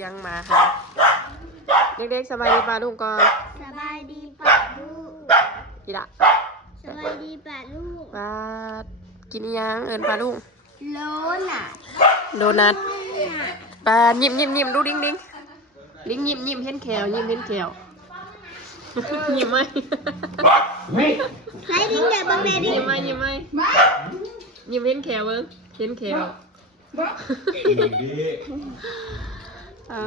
สียงมาค่ะเด็กๆสบายดีป่ะลุงก่อนสบายดีป่ะลูกกี่ละสบายดีป่ะลูกป้ากินยังเอิญป้าลุงโลน่ะโดนัทป้ายิ้มดูดิ้งยิ้มเห็นแขวยิ้มเห็นแขวยิ้มไหมให้ดิ้งเดี๋ยวบังเดดิ้งยิ้มไหมยิ้มเห็นแขวเบิ้งเห็นแขวเอา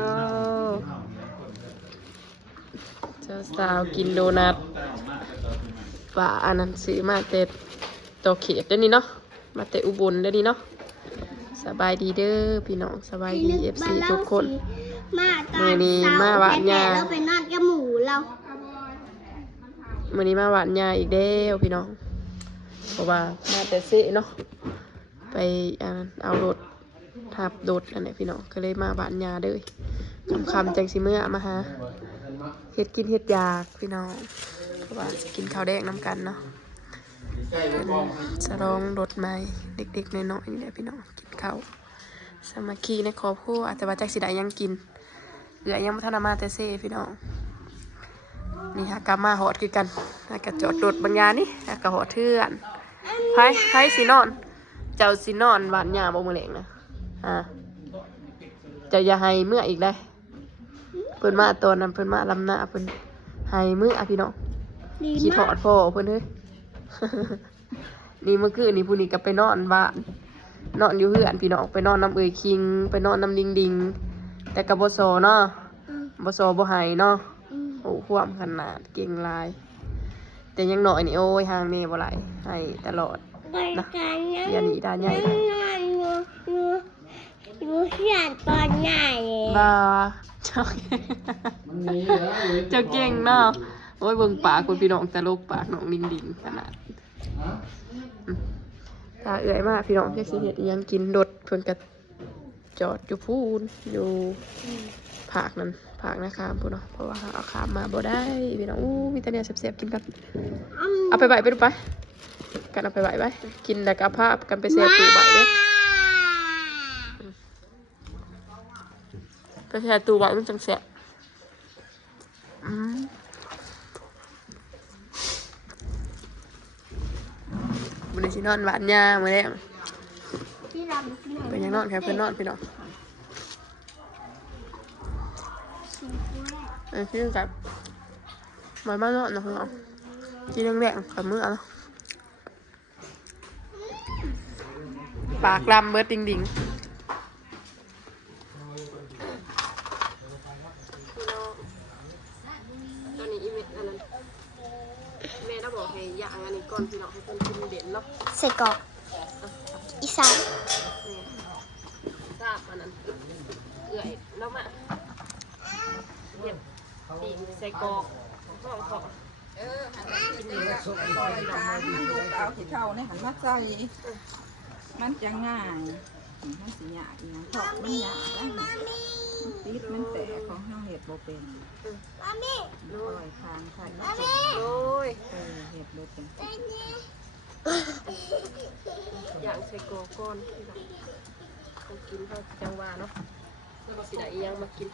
เจ้าสาวกินโดนัทว่าอันนั้นซื้อมาเตะโตเขียดได้นี่เนาะมาเตะอุบลได้นี่เนาะสบายดีเด้อพี่น้องสบายดี FC ทุกคนมื้อนี้มาหวานยาเราไปนอนกับหมูเรามื้อนี้มาหวานยาอีกแล้วพี่น้องเพราะว่ามาแต่เสะเนาะไปเอารถทับโดดอันนี้พี่น้องก็เลยมาหวานยาเด้อคำจังสิเมื่อมาหาเฮ็ดกินเฮ็ดยากพี่น้องเพราะว่าจะกินข้าวแดงน้ำกันเนาะจะลองรถใหม่เด็กๆน้อยๆนี่แหละพี่น้องกินข้าวสามัคคีในครอบครัวแต่ว่าจักสิได้ยังกินเหลือยังบ่ทันมาแต่เซ่พี่น้องนี่ฮะกลับมาหอดคือกันกระจอดรถบางยานี่กระหอดเทือนไผสินอนเจ้าสินอนหวานยาบ่มื้อแลงนะจะอย่าให้เมื่ออีกได้เพิ่นมาตอนนั้นเพิ่นมาลำหน้าเพิ่นให้มื้อพี่น้องขี้ถอดพ่อเพิ่นเฮ้ย นี่เมื่อคืนนี่ผู้นี้ก็ไปนอนบ้านนอนอยู่เฮือนพี่น้องไปนอนน้ำเอ่ยคิงไปนอนน้ำดิงแต่กับบ่โซเนาะบ่โซบ่ให้เนาะโอ้ความขนาดเก่งลายแต่ยังหน่อยนี่โอ้ยห่างแม่บ่ไหลให้ตลอดนะเดี๋ยวนี้ได้ใหญ่ยูเขียนตอนใหญ่บ้าเจ้าเก่งเนาะโอ้ยเบิ่งปากคุณพี่น้องตลกปากน้องดิงขนาดถ้าเอื่อยมากพี่น้องแค่สิเฮ็ดยังกินรถเพิ่นก็จอดอยู่พูนอยู่ภาคนั้นภาคนะครับพุ่นเนาะเพราะว่าเอาขามมาบ่ได้พี่น้องมีแต่เนี่ยแซ่บๆกินกันเอาไปไว้ไปดูไปกันเอาไปไว้ไปกินแล้วก็พากันไปแช่ตู้ไว้เด้อไปแช่ตู้ไว้มันจังแซ่บบุญชินอนหวานยาเมื่อแรงเป็นยังนอนแค่เพื่อนนอนพี่น้องคิดถึงกับมามานอนนะพี่น้องกินแรงๆกับมือเอาปากลำเบิดดิ่งตอนนี้อีเมลอันนั้นแม่ได้บอกให้ย่างอันนี้ก่อนพี่น้องให้คนกินเด่นเนาะใส่กรอกอีสานทราบอันนั้นเอื่อยแล้วมาเห็ดปีกใส่กรอกห้องเขากินเนื้อเอาขี้เท่าในหันมาใส่มันจะง่ายมันสิยากอย่างทอดมันยากแล้วติดมันแตกของห้างเห็ดโบเป็นลอยคางใส่โอ้ยเห็ดโบเป็นอย่างใส่กรอกก้อนที่เราต้องกินเขาจังหวะเนาะสิได้ยังมากิน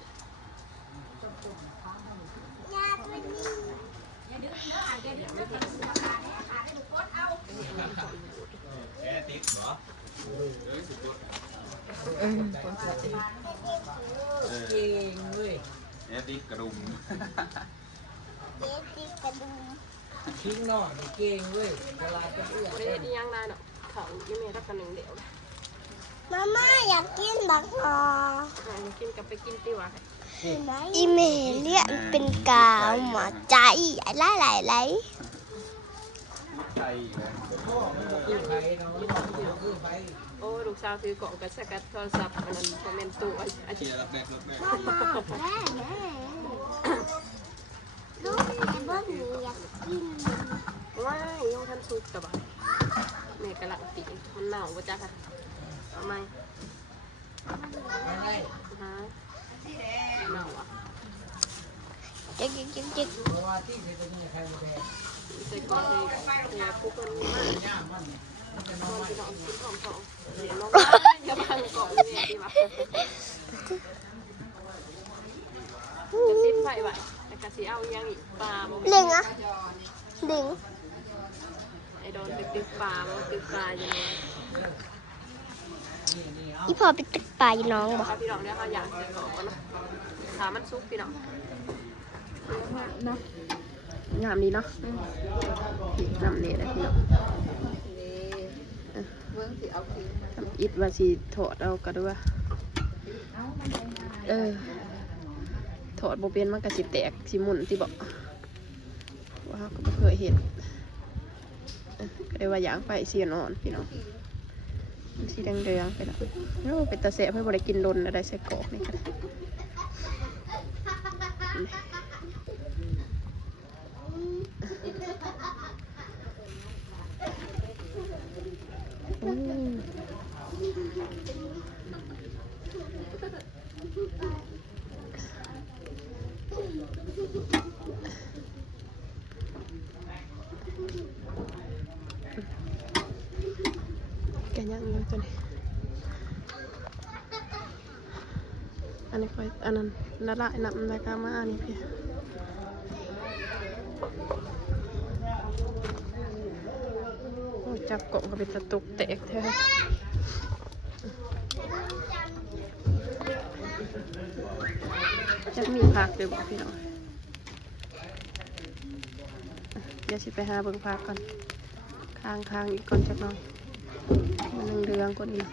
เก่งเว้ยติ๊กกระดุมทิ้งนอนเก่งเว้ยเวลาเป็นเอื้อไม่ได้ยังนานเนาะเขาไม่มีรักกันหนึ่งเดียวมาม่าอยากกินบักฮอกินกับไปกินติวะอีเมลเรียกเป็นกาวหมอใจหลายโอ้ลูกสาวถือกล่องกระสกัดโทรศัพท์อันนั้นคอมเมนต์ตู้อาชีพแม่ลูกเบิ้งอยากกินว้ายยังทันสุกแต่บ่แม่กำลังตีมันหนาวบ่จ้าค่ะเอาไหมหนาวอ่ะจิ๊กใส่กล่องให้ผู้คนมากตอนที่เรากินของเดี๋ยวน้องอย่าบังกล่องเนี่ยดีมั้ย ไหวไหวแต่กะสิเอายังอีกปลาบ่ เล่งอะเล่ง ไอ้โดนไปตึกปลาบ่ตึกปลาอยู่เนาะ อีพอไปตึกปลาอยู่น้องบอก ถ้าพี่น้องเนี่ยเขาอยากจะกรอบก่อนเนาะขามันซุกพี่น้องเนาะงามดีเนาะงามเนี่ยนะพี่น้อง เบิ่งสิเอาคืน ทำอิดว่าสิถอดเอาก็ด้วย เอามันได้ง่าย ถอดโบเป็นมันก็สิแตกสิหมุนที่บอกว่าเขาก็ไม่เคยเห็นก็เลยว่าอยางไปเสียนอนพี่น้องสีแดงๆไปแล้วเป็นตาเสะเพื่อบริกินดนอะไรใส่กรอกนี่ก็ได้แกยังอยู่ตัวนี้อันนี้ค่อยอันนั้นละลายน้ำในกามาอันนี้พี่โอ้จับกล่องก็เป็นตะตุกแตกแท้จะมีผักเดี๋ยวบอกพี่น้องเดี๋ยวสิไปหาเบิ่งผักก่อนค้างอีกก่อนจักหน่อยมันเรืองกว่านี้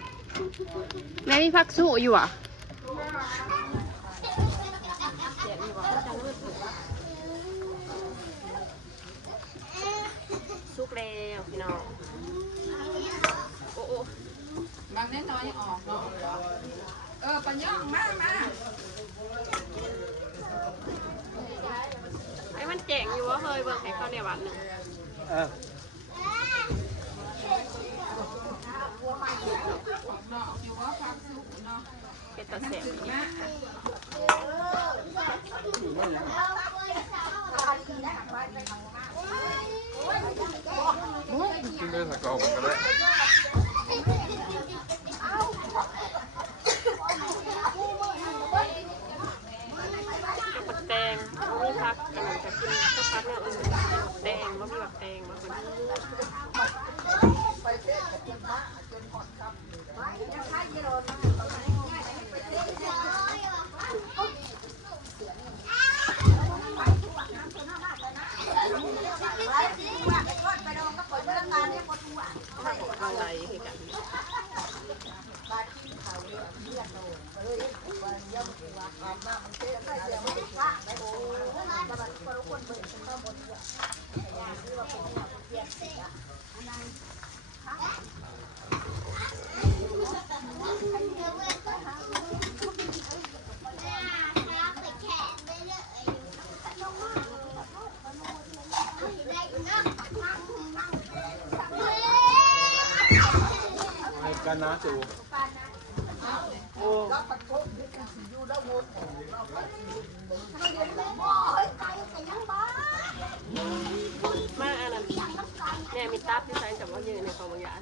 แม่มีผักสู้อยู่อ่ะซุกแล้วพี่น้องโอ้โอ้ บางแน่นอนยังออกเนาะปัญญองมา ไอ้มันเจ๋งอยู่ว่าเฮ้ยเบิ่งให้เขาในวันหนึ่งเป็นตะเสียบนี่ กินเลยสักกรอบกันเลย แตงมีผักกำลังจะกินก็ผักเนี่ยแตงว่ามีแบบแตงมาคนอะไรคือกันกันนะจูมาอันนั้นเนี่ยมีตับที่ใช้จับว่ายืนในความบางอย่าง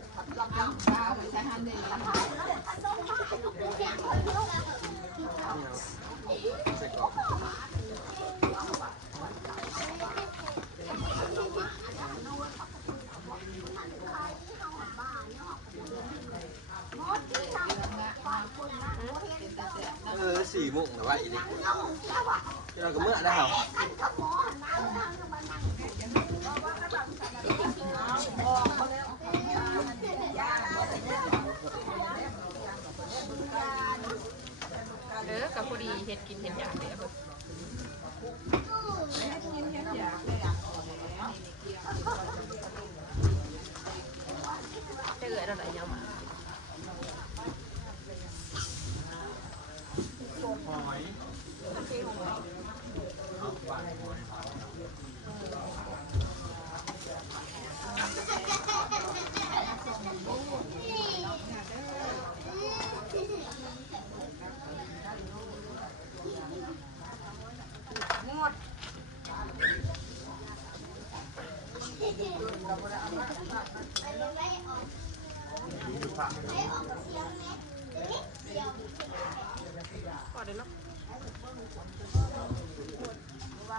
4 โมงหรือว่าอีกนิดเราก็เมื่อได้เหรอกับพอดีเห็ดกินเห็ดอยากเลยครับจะเกิดอะไรยังมาพอเดี๋ยวเนาะ อ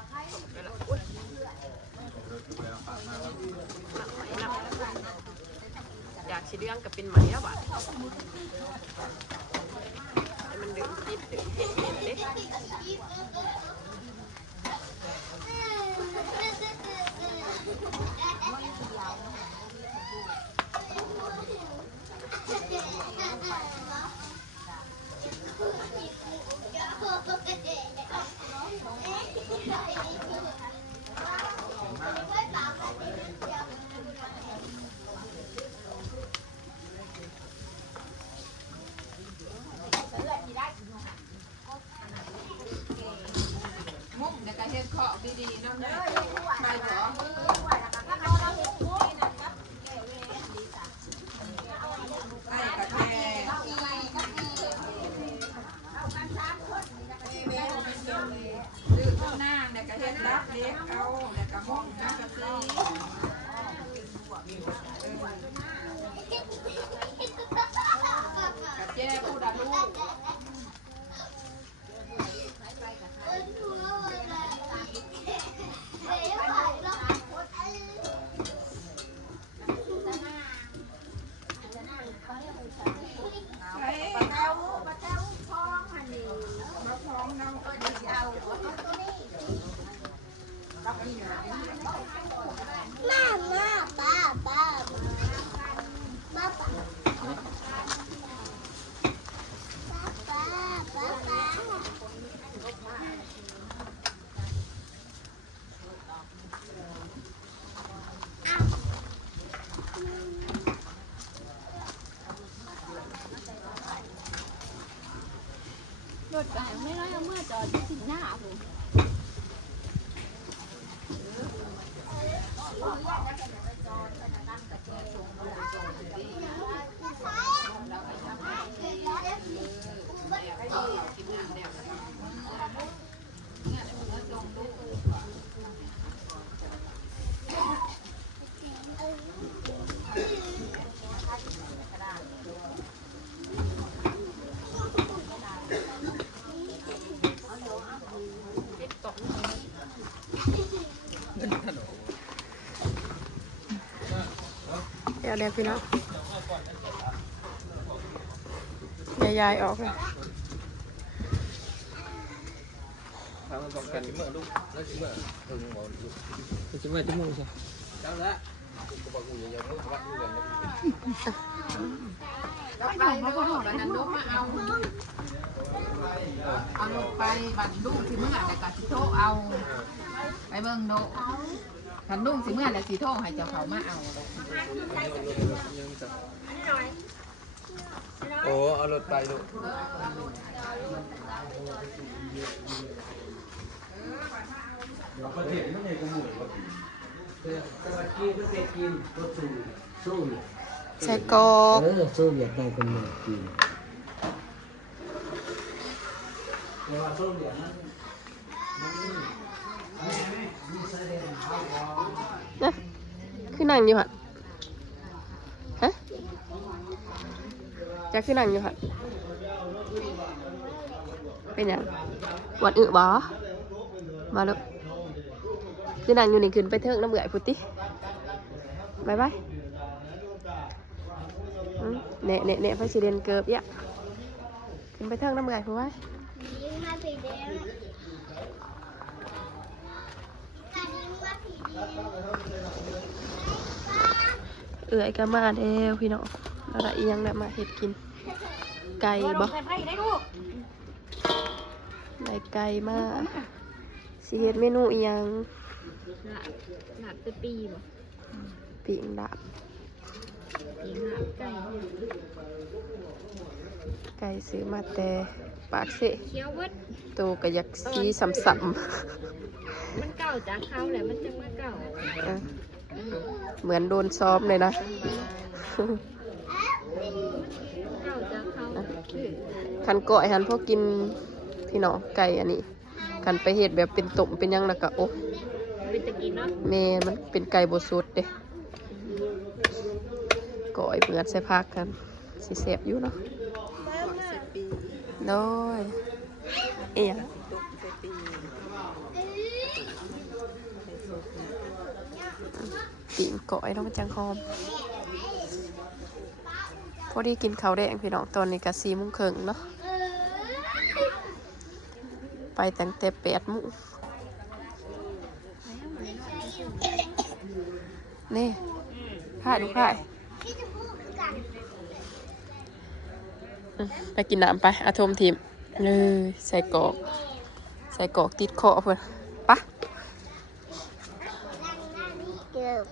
ยากชิเรื่องกับเป็นไหมแล้วบ้านมันเดือดติดเดือดเห็นเด้มุ้งเดี๋ยวก็เฮ็ดเคาะดีๆเนาะไปขอไอ้กระแทดื้อข้างหน้าเดี๋ยวก็เฮ็ดรับเล็กเอาเดี๋ยวก็มุ้งนะกะซีกระเจี๊ยบผู้ดาลูกรถไปไม่น้อยเอาเมื่อจอดที่หน้าผม เดี๋ยวพี่น้องยายออกเลย ทางมันต้องกันเมื่อลูกแล้วสิเมื่อถึงหมดลูกสิเมื่อจะมุ่งใช่เจ้าละกูบอกกูอย่าเมื่อวัดกูเลย ไปแล้วก็บันนั้นลูกมาเอาลูกไปบันลูกสิเมื่อแต่ก็สิโทเอาไปเบิ่งโดคันลูกสิเมื่อแล้วสิโทให้เจ้าเขามาเอา โอ้เอารถไปลูกประเทศไม่ใช่กูหมู่แต่ว่ากินประเทศกินรถสูงสู้ ใส่กอก สู้เวียดได้คนหมู่กินแต่ว่าสู้เวียดนั้น นะคือนั่งอยู่หันฮะจะคือนั่งอยู่หันเป็นหยังวันอึบ่มาลูกคือนั่งอยู่นี่ขึ้นไปเทิงน้ำเบื่อพุทธิบายบายเนะเนะเนะพระสิเดนเกิบยะขึ้นไปเทิงน้ำเบื่อพุทธิ ยิงมาสีแดงการยิงมาสีแดง เอื่อยก็มาเด้วพี่น้องแล้วละอีหยังได้มาเฮ็ดกินไก่บ่ได้ไก่มาสิเฮ็ดเมนูอีหยัง หลับไปปีบ่ ปิ้งดาบ ยิงหลับไก่ ไก่ซื้อมาแต่ปากเสะ เคี้ยวเวิด โตก็อยากสีสำ มันเก่าจากเขาแหละมันจะมาเก่า เหมือนโดนซ้อมเลยนะ เก่าจากเขา คันก่อยหันพวกกินพี่น้องไก่อันนี้คันไปเฮ็ดแบบเป็นตุ่มเป็นหยังแล้วก็โอ้ เป็นตะกินเนาะ แม่มันเป็นไก่บ่สุดเด้ก่อยเปือดใส่ผักกันสิแซ่บอยู่เนาะโดยเอียง ตีนก่อยเนาะมันจังหอมพอดีกินข้าวแดงพี่น้องตอนนี้ก็4 โมงครึ่งเนาะไปตั้งแต่8 โมงนี่ถ่ายดูถ่ายไปกินน้ำไปอาทมทีมเลยใส่กรอกติดคอเพื่อนปะ เกือบ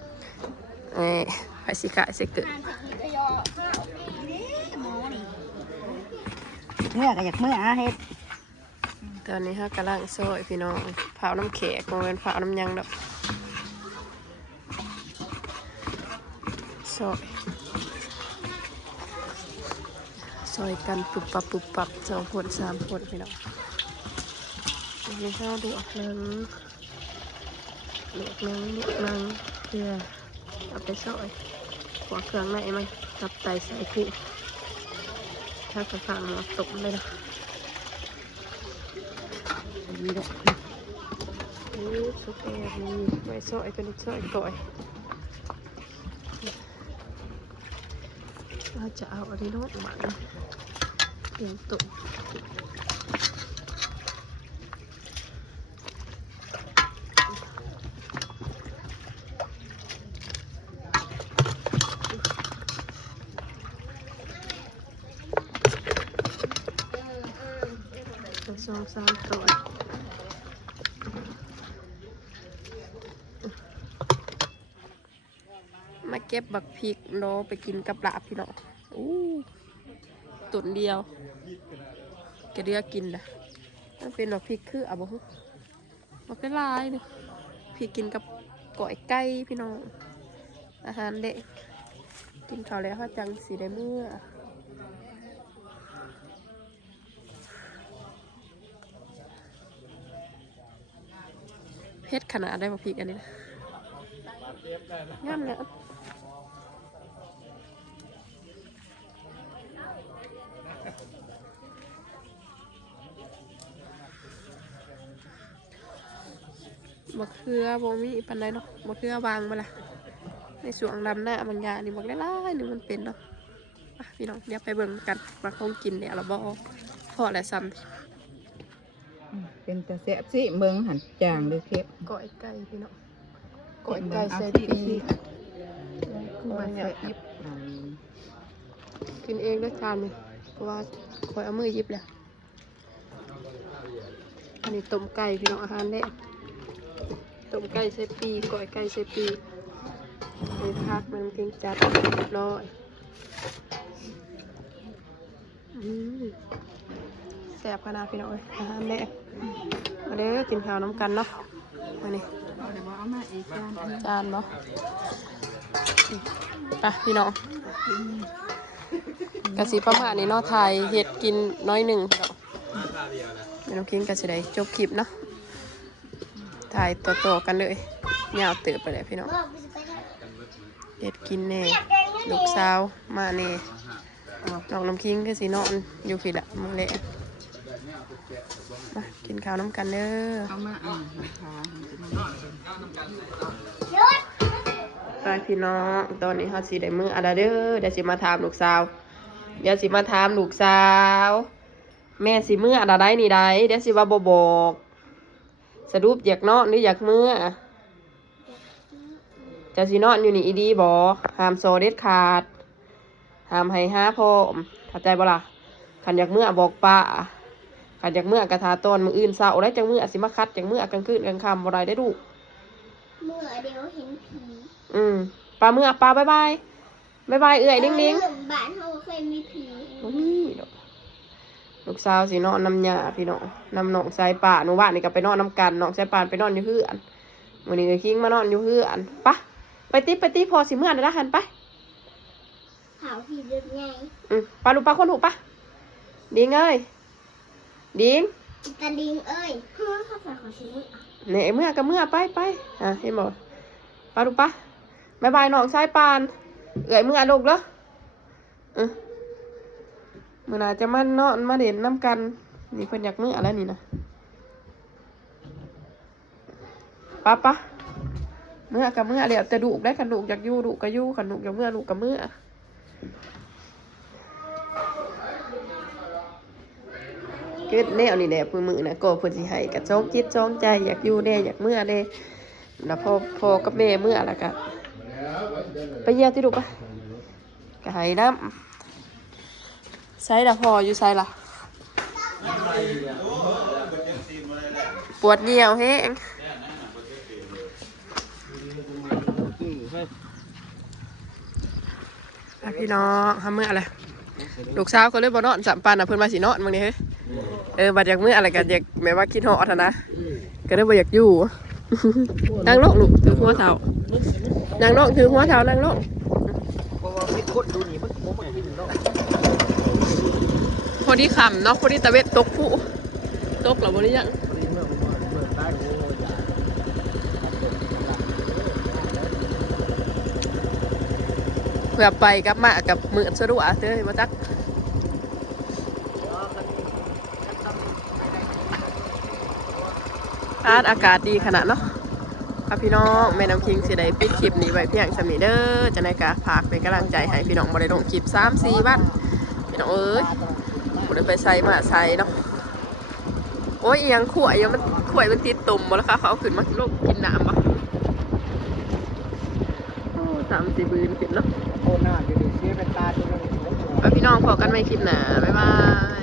ไปสิกะสิเกิด เมื่อก็อยากเมื่อเฮ็ด ตอนนี้ฮะกำลังซอยพี่น้องเผาน้ำแขกโมเป็นเผาน้ำยังดอกซอยกันปุบปับ2 คน 3 คนพี่น้องอันนี้ข้าวเดือดนึงเพื่อเอาไปซอยหัวเครื่องในมันกับไตใส่กุ้งถ้ากระฟังหมดตกเลยนะนี่แหละสุกแอบนี่ไว้ซอยกันซอยก่อยเราจะเอาอันนี้โน้ตมันเตรียมตุ่ม2-3 ตัวมาเก็บบักพริกโนไปกินกับลาบพี่น้องตุ่นเดียวแกเรียกกินนะมันเป็นบักพริกคืออ่ะบ่ฮู้บักได้หลายเลยพริกกินกับก๋อยไก่พี่น้องอาหารเด็กกินข้าวแล้วเขาจังสีได้เมื่อเผ็ดขนาดได้บักพริกอันนี้นะงามเนี่ยมะเขือบ่มีปันไดเนาะมะเขือวางมาละในส่วนดำหน้าบางอย่างนี่บอกได้หนึ่งมันเป็นเนาะพี่น้องเดี๋ยวไปเบิ่งกันมาคงกินเนี่ยเราบ่พอและซ้ำ เป็นตะแซ่บสิเบิ่งหันจางเลยเค็บ ก้อยไก่พี่น้องก้อยไก่ใส่ปีมันอยากยิบกินเองด้วยจานนี่เพราะว่าคอยเอามือยิบแหละอันนี้ต้มไก่พี่น้องอาหารแรกต้มไก่ใส่ปีก้อยไก่ใส่ปีไปพักมันเก่งจัดเรียบร้อยแซ่บขนาดพี่น้องอาหารแรกมาเด้อกินข้าวน้ำกันเนาะมานี่ เดี๋ยวเอามาอีกจานเนาะไปพี่น้องกะสีประมาณนี้เนาะไทยเห็ดกินน้อยหนึ่งพี่น้องไม่ต้องกินกะสีใดจบคลิปเนาะถ่ายต่อๆกันเลยยาวเติบไปเลยพี่น้องเห็ดกินแน่ลูกสาวมาแน่น้องน้ำคิงก็สีนอนอยู่ผิดละมึงเละมากินข้าวน้ำกันเด้อ เอามานะคะ ไปพี่น้องตอนนี้เขาสีได้มืออะไรเด้อเดี๋ยวสิมาถามลูกสาวแม่สิมืออะไรได้นี่ได้เดี๋ยวสิว่าบอกสรุปอยากนอนหรืออยากมือจะสินอนอยู่นี่อีดีบอห้ามโซเด็ดขาดห้ามให้พ่อเข้าใจบ่ล่ะขันอยากมือบอกป้าขันอยากมือกระทาตอนมืออื่นเศร้าได้จังมือสิมาคัดจังมือกลางคืนกลางค่ำบ่ได้ได้ดูเมื่อเดี๋ยวเห็นผีปลาเมื่อปลาบายบายเอื่อยดิ้งบ้านเขาเคยมีผี ลูกสาวสินอนน้ำยาพี่น้องน้ำหนองสายป่าหนูบ้านนี่ก็ไปนอนน้ำกันน้องสายป่านไปนอนอยู่เฮือนวันนี้ก็คิงมานอนอยู่เฮือนไปตีพอสิเมื่อนะหันไป เผาผีเด็กไงปลาลูกปลาคนหูปะดิ้งเอ้ยดิ้งตะลิงเอ้ยเพื่อเข้าไปขอชิ้นเนี่ยเมื่อกับเมื่อไปเห็นบ่ปลาลูกปะบายน้องสายป่านเอื่อยเมื่อลูกเหรอมื่อน่าจะมันเนาะมาเด่นน้ำกันนี่เพิ่นอยากมืออะไรนี่นะปะ เมื่อกับเมื่อเดี๋ยวจะดุได้ขันดุอยากยู่ดุก็ยู่ขันดุอยากเมื่อดุกับเมื่อเกิดแนวนี่แหละพื้นมือนะก็เพิ่นสิให้กับจ้องจิตจ้องใจอยากอยู่แน่อยากเมื่อแน่แล้วพอกับแม่เมื่อแล้วก็ไปเยี่ยมที่ดุปะก็ให้น้ำใส่ละพออยู่ใส่ละปวดเหนียวแห้งพี่น้องทำเมื่ออะไรลูกสาวก็เลยบ่นอนสัมปันอ่ะเพิ่นมาสินอนมื้อนี้เฮ้ยบัดอยากเมื่ออะไรกันอยากแม่ว่าคิดฮอดนะก็เลยบ่อยากอยู่นั่งลงลูกถือหัวเท้านั่งลงถือหัวเท้านั่งลงพอดีคำเนาะพอดีตะเวทตกผู้ตกหรอบ่ได้ยังเพื่อไปกับมากับมือสะดวกเด้อมาจักอากาศดีขนาดเนาะครับพี่น้องแม่น้ำคิงสิได้ปิดคลิปนี้ไว้เพียงสำนี้เด้อจะในกะฝากเป็นกำลังใจให้พี่น้องบ่ได้ลงคลิป3-4 วันพี่น้องเอ้ยบ่ได้ไปใส่มาใส่เนาะโอ้ยยังขวยยังมันขวยมันติดตุ่มบ่แล้วค่ะเขาเอาขึ้นมาลูกกินน้ำบ่โอ้3-4 มื้อขึ้นเนาะ โคตรน่าจะดีเสียเป็นตาตัวนึง พี่น้องพอกันไม่คลิปหนาบ๊ายบาย